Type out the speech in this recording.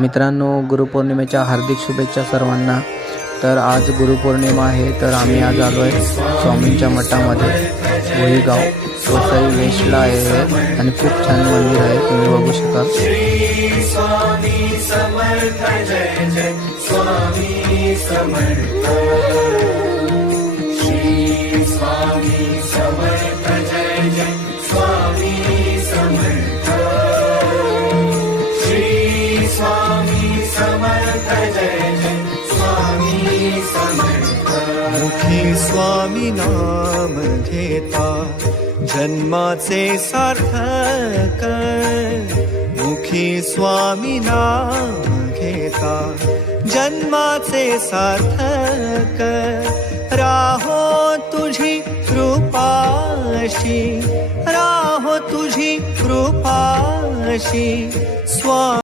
मित्रांनो, गुरुपौर्णिमेच्या हार्दिक शुभेच्छा सर्वांना। तर आज गुरुपौर्णिमा आहे, तर आम्ही आज आलो आहे स्वामींच्या मठामध्ये, भोईगाव वसई वेस्टला आहे आणि खूप छान मंदिर आहे, तुम्ही बघू शकाल। श्री स्वामी समर्थ जय जय स्वामी समर्थ, श्री स्वामी समर्थ जय जय स्वामी समर्थ, श्री स्वामी समर्थ जय जय स्वामी समर्थ। मुखी स्वामी नाम घेता जन्माचे सार्थक, मुखी स्वामी नाम घेता जन्माचे सार्थक, राहो तुझी कृपाशी, राहो तुझी कृपाशी स्वामी।